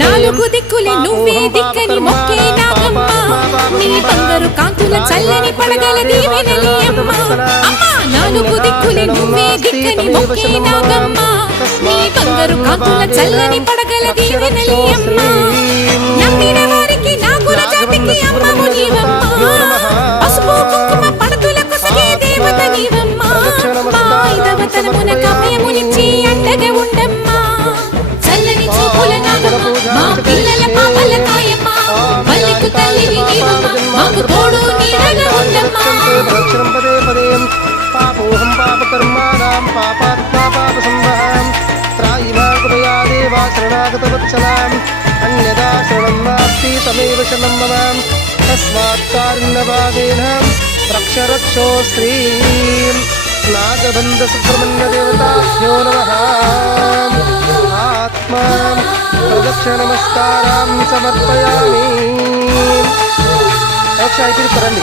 నాలుగు దిక్కులే నువ్వే దిక్కని మొక్కే నాగమ్మ నీ బంగారు కాంతుల చల్లని పడగల దీవెనలి అమ్మ అమ్మ నాలుగు దిక్కులే నువ్వే దిక్కని మొక్కే నాగమ్మ నీ బంగారు కాంతుల చల్లని పడగల దీవెనలి అమ్మ నమ్మిన వారికి నాగుల జాతికి అమ్మవు నీవమ్మ పసుపు కుంకుమ పడతుల కొసగే దేవత నీవమ్మ మా ఐదవతనమున కమయమునిచ్చి అండగా ఉండమ్మా చల్లని చూపుల నాగమ్మ మా పిల్లల పాపల కాయమ్మ పల్లెకు తల్లివి నీవమ్మ మాకు తోడు నీడగా ఉండమ్మా పాపోహం పాపకర్మాణం పాపాత్మా పాపసంభవం త్రాయి మా కృపయా దేవా శరణాగతవత్సలాం అన్యదా శరణం నాస్తి తమేవ శరణం మమ తస్మాత్ కారుణ్యపాదేన రక్ష రక్షో శ్రీం నాగబంధ సుబ్రహ్మణ్య దేవతాభ్యో నమః ఆత్మా ప్రదక్షిణ నమస్కారం సమర్పయామి. అయిపోయింది, రండి.